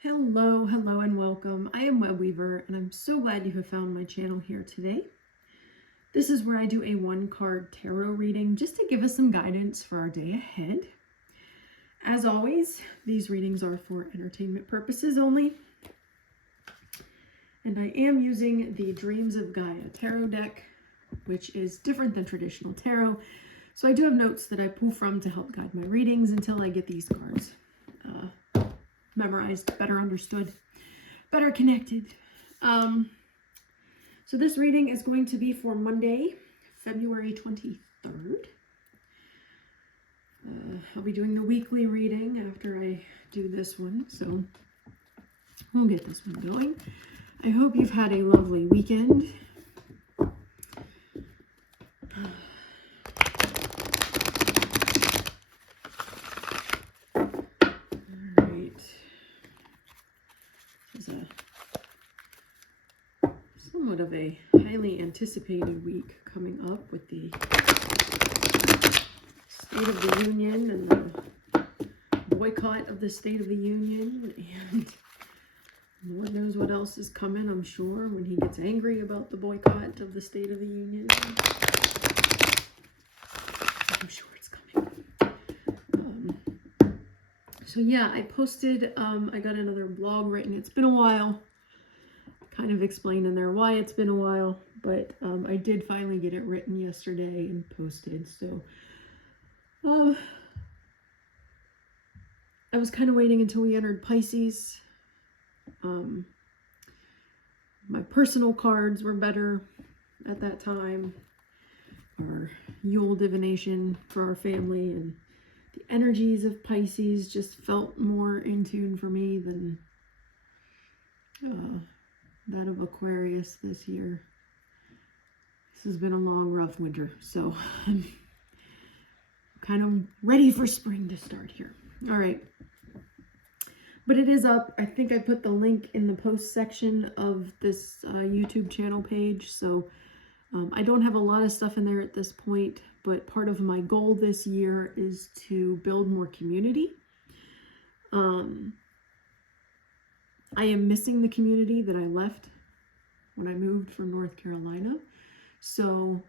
Hello, and welcome. I am Web Weaver, and I'm so glad you have found my channel here today. This is where I do a one-card tarot reading just to give us some guidance for our day ahead. As always, these readings are for entertainment purposes only. And I am using the Dreams of Gaia tarot deck, which is different than traditional tarot. So I do have notes that I pull from to help guide my readings until I get these cards memorized, better understood, better connected. So this reading is going to be for Monday, February 23rd. I'll be doing the weekly reading after I do this one, so we'll get this one going. I hope you've had a lovely weekend. Somewhat of a highly anticipated week coming up with the State of the Union and the boycott of the State of the Union, and Lord knows what else is coming, I'm sure, when he gets angry about the boycott of the State of the Union. I'm sure it's coming. So yeah, I posted, I got another blog written. It's been a while. Kind of explained in there why it's been a while, but I did finally get it written yesterday and posted. So I was kind of waiting until we entered Pisces. My personal cards were better at that time. Our Yule divination for our family, and the energies of Pisces just felt more in tune for me than that of Aquarius this year. This has been a long, rough winter, so I'm kind of ready for spring to start here. All right. But it is up. I think I put the link in the post section of this YouTube channel page, so I don't have a lot of stuff in there at this point, but part of my goal this year is to build more community. I am missing the community that I left when I moved from North Carolina. So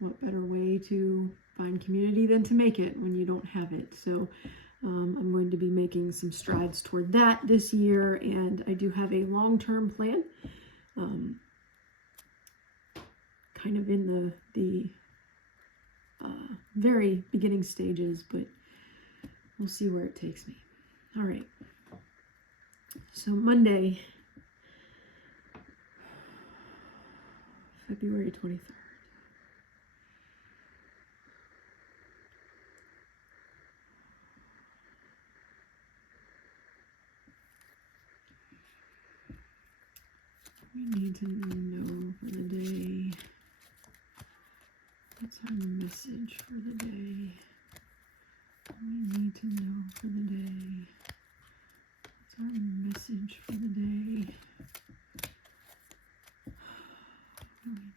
what better way to find community than to make it when you don't have it? So I'm going to be making some strides toward that this year, and I do have a long-term plan, kind of in the very beginning stages, but we'll see where it takes me. All right. So Monday, February 23rd. We need to know for the day. What's our message for the day? We need to know for the day. What's our message for the day?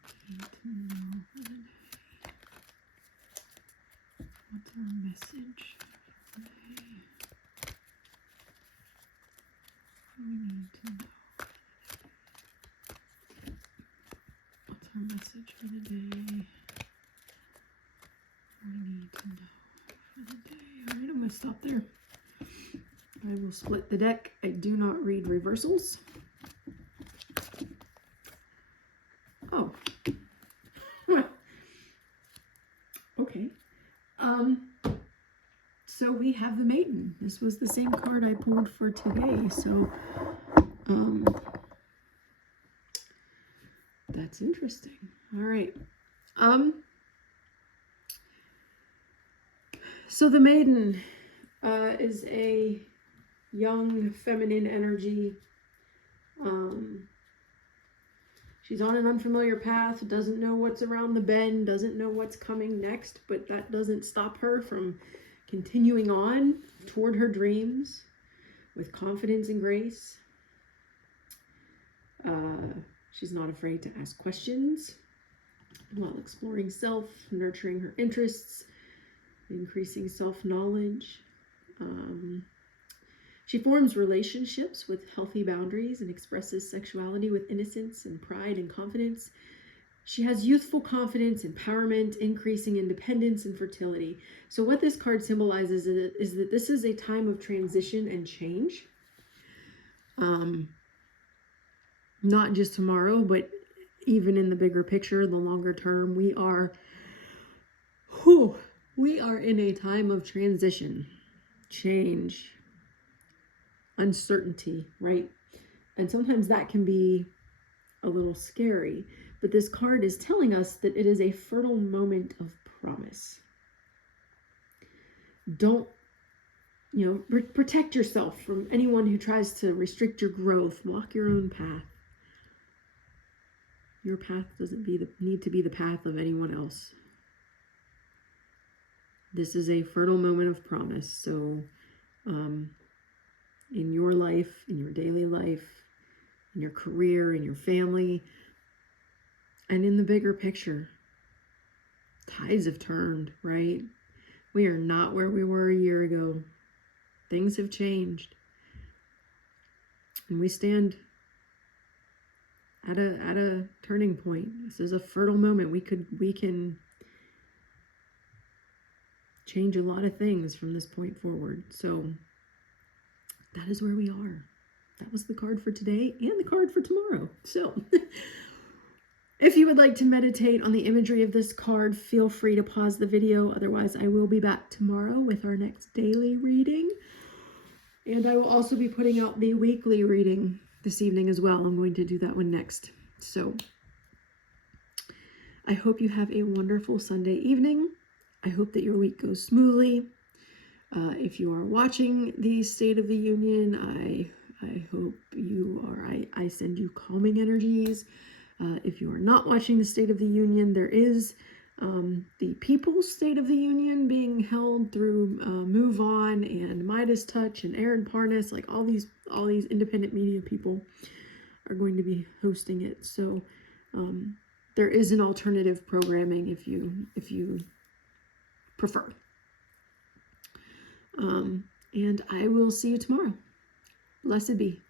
We need to know for the day. What's our message for the day? We need to know. What's our message for the day? We need to know for the day. All right, I'm going to stop there. I will split the deck. I do not read reversals. Oh. Okay. So we have the Maiden. This was the same card I pulled for today. So, that's interesting. All right. So the Maiden is a young feminine energy. She's on an unfamiliar path, doesn't know what's around the bend, doesn't know what's coming next, but that doesn't stop her from continuing on toward her dreams with confidence and grace. She's not afraid to ask questions while exploring self, nurturing her interests, increasing self-knowledge. She forms relationships with healthy boundaries and expresses sexuality with innocence and pride and confidence. She has youthful confidence, empowerment, increasing independence, and fertility. So what this card symbolizes is that this is a time of transition and change. Not just tomorrow, but even in the bigger picture, the longer term, we are in a time of transition, change, uncertainty, right? And sometimes that can be a little scary, but this card is telling us that it is a fertile moment of promise. Don't, protect yourself from anyone who tries to restrict your growth. Walk your own path. Your path doesn't need to be the path of anyone else. This is a fertile moment of promise. So, in your life, in your daily life, in your career, in your family, and in the bigger picture, tides have turned, right? We are not where we were a year ago. Things have changed. And we stand at a turning point. This is a fertile moment. We can change a lot of things from this point forward. So that is where we are. That was the card for today and the card for tomorrow. So if you would like to meditate on the imagery of this card, feel free to pause the video. Otherwise, I will be back tomorrow with our next daily reading. And I will also be putting out the weekly reading this evening as well. I'm going to do that one next. So I hope you have a wonderful Sunday evening. I hope that your week goes smoothly. If you are watching the State of the Union, I hope you are, I send you calming energies. If you are not watching the State of the Union, there is the People's State of the Union being held through Move On and Midas Touch and Aaron Parnas. Like all these independent media people are going to be hosting it. So there is an alternative programming if you prefer. And I will see you tomorrow. Blessed be.